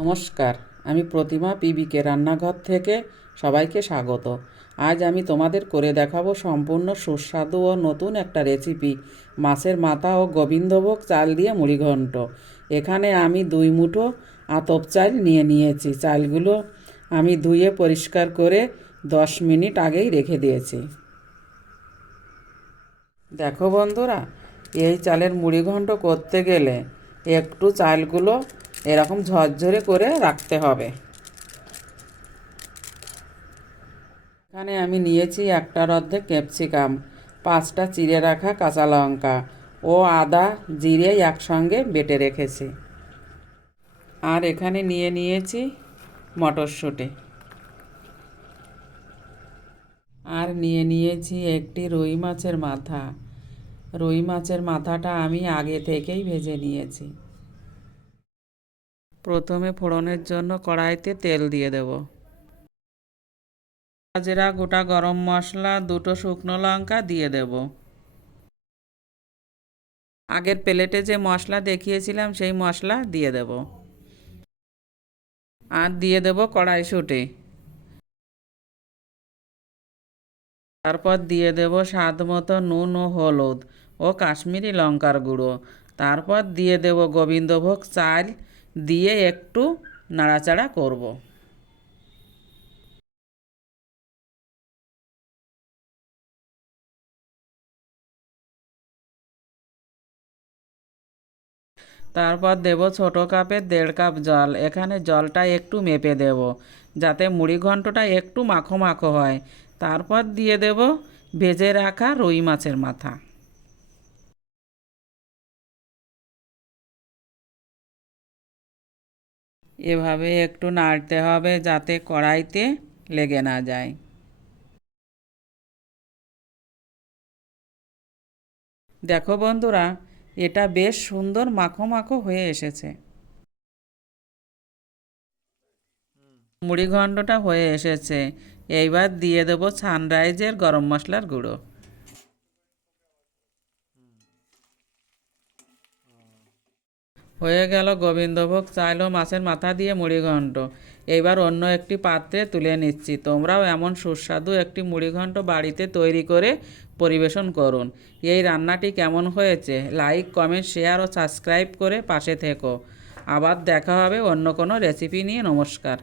নমস্কার, আমি প্রতিমা পিবিকে রান্নাঘর থেকে সবাইকে স্বাগত। আজ আমি তোমাদের করে দেখাবো সম্পূর্ণ সুস্বাদু ও নতুন একটা রেসিপি, মাছের মাথা ও গোবিন্দভোগ চাল দিয়ে মুড়িঘণ্ট। এখানে আমি 2 মুঠো আতপ চাল নিয়েছি। চালগুলো আমি ধুয়ে পরিষ্কার করে 10 মিনিট আগেই রেখে দিয়েছি। দেখো বন্ধুরা, এই চালের মুড়িঘণ্ট করতে গেলে একটু চালগুলো এরকম ঝরঝরে করে রাখতে হবে। এখানে আমি নিয়েছি 1টার অর্ধেক ক্যাপসিকাম, 5টা চিড়ে রাখা কাঁচা লঙ্কা ও আদা জিরে একসঙ্গে বেটে রেখেছি। আর এখানে নিয়েছি মটরশুঁটি। আর নিয়েছি একটি রুই মাছের মাথা। রুই মাছের মাথাটা আমি আগে থেকেই ভেজে নিয়েছি। প্রথমে ফোড়নের জন্য কড়াইতে তেল দিয়ে দেব। জিরা, গোটা গরম মশলা, 2টো শুকনো লঙ্কা দিয়ে দেব। আগের প্লেটে যে মশলা দেখিয়েছিলাম সেই মশলা দিয়ে দেব। আর দিয়ে দেব কড়াইশুঁটি। তারপর দিয়ে দেব স্বাদ মতো নুন ও হলুদ ও কাশ্মীরি লঙ্কার গুঁড়ো। তারপর দিয়ে দেব গোবিন্দভোগ চাল দিয়ে একটু নাড়াচাড়া করব। তারপর দেব ছোটো কাপের 1.5 কাপ জল। এখানে জলটা একটু মেপে দেব যাতে মুড়িঘণ্টটা একটু মাখো মাখো হয়। তারপর দিয়ে দেব ভেজে রাখা রুই মাছের মাথা। এভাবে একটু নাড়তে হবে যাতে কড়াইতে লেগে না যায়। দেখো বন্ধুরা, এটা বেশ সুন্দর মাখো মাখো হয়ে এসেছে। মুড়িঘণ্টটা হয়ে এসেছে। এইবার দিয়ে দেবো সানরাইজের গরম মশলার গুঁড়ো। হয়ে গেল গোবিন্দভোগ চাল ও মাছের মাথা দিয়ে মুড়িঘণ্ট। এইবার অন্য একটি পাত্রে তুলে নিচ্ছি। তোমরাও এমন সুস্বাদু একটি মুড়িঘণ্ট বাড়িতে তৈরি করে পরিবেশন করুন। এই রান্নাটি কেমন হয়েছে লাইক, কমেন্ট, শেয়ার ও সাবস্ক্রাইব করে পাশে থেকো। আবার দেখা হবে অন্য কোনো রেসিপি নিয়ে। নমস্কার।